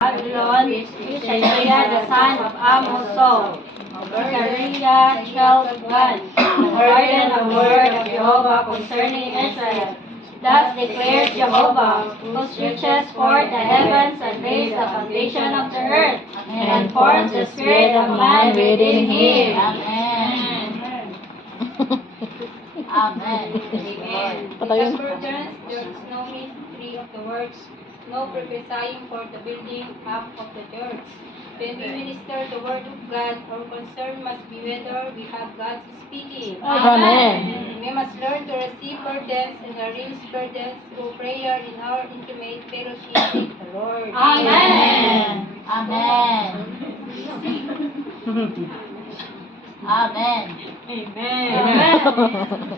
Babylon, Isaiah the son of Amos saw. Zechariah 12:1. Heard the word of Jehovah concerning Israel. Thus declares Jehovah, who stretches forth the heavens and lays the foundation of the earth, and forms the spirit of man within him. Amen. Amen. The curtains, there is no mystery of the works, no prophesying for the building up of the church. When we minister the word of God, our concern must be whether we have God speaking. Amen. We must learn to receive burdens and release burdens through prayer in our intimate fellowship with the Lord. Amen. Amen. Amen. Amen.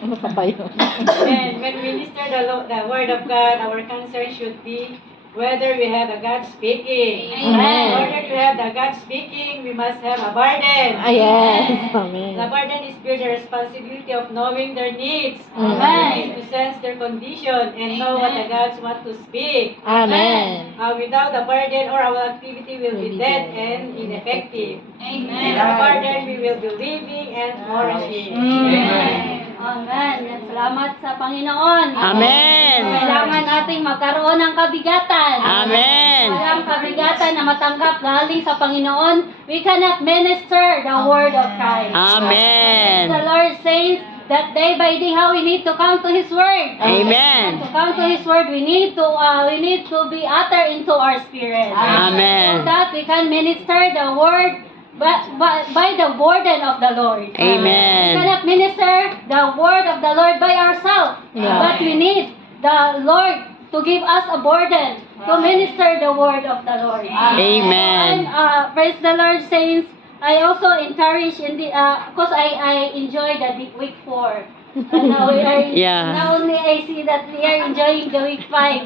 Ano pa ba yun? And when we minister the word of God, our concern should be whether we have a God speaking. Amen. In order to have the God speaking, we must have a burden. Yes. Amen. The burden is bear the responsibility of knowing their needs. Amen. To sense their condition and know what the gods want to speak. Amen. Without the burden, or our activity will be dead and ineffective. Amen. Without burden, we will be living and flourishing. Amen. Amen. Yan, salamat sa Panginoon. Amen. Kailangan nating magkaroon ng kabigatan. Amen. Walang kabigatan na matanggap galing sa Panginoon, we cannot minister the word of Christ. Amen. The Lord says that day by day how we need to come to His word. Amen. To come to His word, we need to be uttered into our spirit. Amen. So that we can minister the word by the burden of the Lord. Amen. We cannot minister the word of the Lord by ourselves, Yeah. but we need the Lord to give us a burden to minister the word of the Lord. Amen. And praise the Lord, saints. I also encourage in the because I enjoy the week 4. And now Yeah. now only I see that we are enjoying the week 5.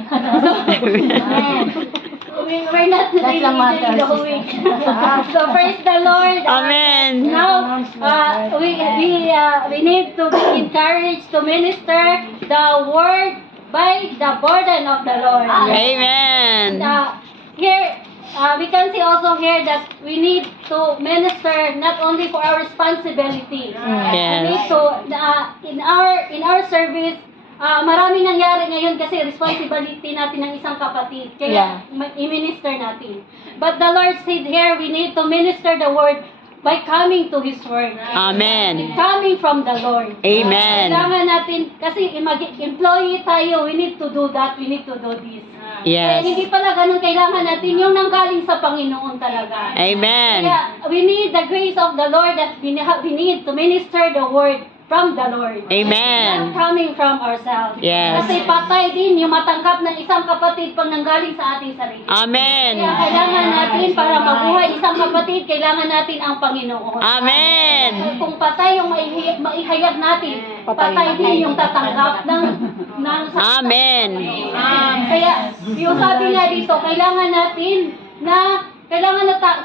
We're not really lang enjoying matters. the whole week. So praise the Lord. Amen. Now we need to be encouraged to minister the word by the burden of the Lord. Amen. Here we can see also here that we need to minister not only for our responsibility. We need Yes. to in our service. Maraming nangyari ngayon kasi responsibility natin ng isang kapatid. Kaya i-minister natin. But the Lord said here, we need to minister the word by coming to His word. Amen. Coming from the Lord. Amen. Kailangan natin, kasi employee tayo, we need to do that, we need to do this. Kaya hindi Yes. pala ganun, kailangan natin yung nanggaling sa Panginoon talaga. Amen. Kaya we need the grace of the Lord that we need to minister the word from the Lord. Amen. Not coming from ourselves. Yes. Kasi patay din yung matanggap ng isang kapatid pag nanggaling sa ating sarili. Amen. Kaya kailangan natin, para mabuhay isang kapatid, kailangan natin ang Panginoon. Amen. Kung patay yung maihayag natin, patay din yung tatanggap ng Amen. Kaya yung sabi nga dito, kailangan natin na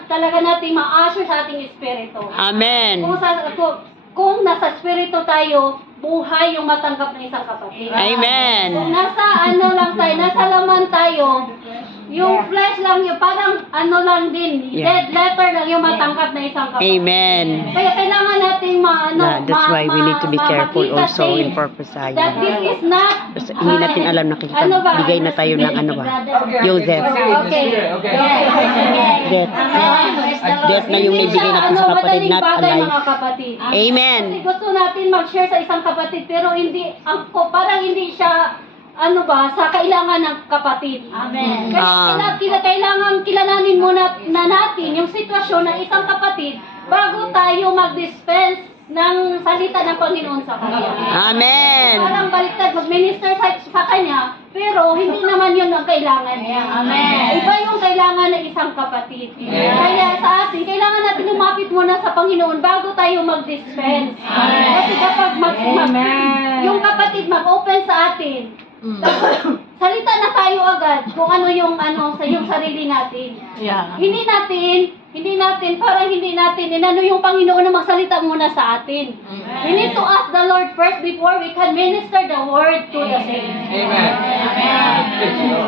talaga natin ma-assure sa ating espiritu. Amen. Kung nasa espiritu tayo, buhay yung matanggap ng isang kapatid. Amen. Kung nasa lang tayo, nasa laman tayo, yung flesh lang yung parang lang din, dead letter lang yung matanggap ng isang kapatid. Amen. Kaya kailangan natin That's why we need to be careful makita also things in prophesying. that this is not Kasi hindi natin alam na bigay na tayo ng Joseph. Okay. Death na yung naibigay natin sa kapatid, not alive. Mga kapatid. Amen. Kasi gusto natin mag-share sa isang kapatid, pero parang hindi siya sa kailangan ng kapatid. Amen. Kaya kailangan kilalanin muna na natin yung sitwasyon ng isang kapatid bago tayo mag-dispense ng salita ng Panginoon sa kanya. Amen. Parang baliktad, mag-minister sa kanya, pero hindi naman yun ang kailangan niya. Amen. Iba yung kailangan ng isang kapatid. Kaya sa atin, kailangan natin lumapit muna sa Panginoon bago tayo mag-dispense. Kasi kapag yung kapatid mag-open sa atin, salita na tayo agad kung ano yung sa yung sarili natin. Hindi natin yung Panginoon na magsalita muna sa atin. We need to ask the Lord first before we can minister the word to the saints. Amen. Amen.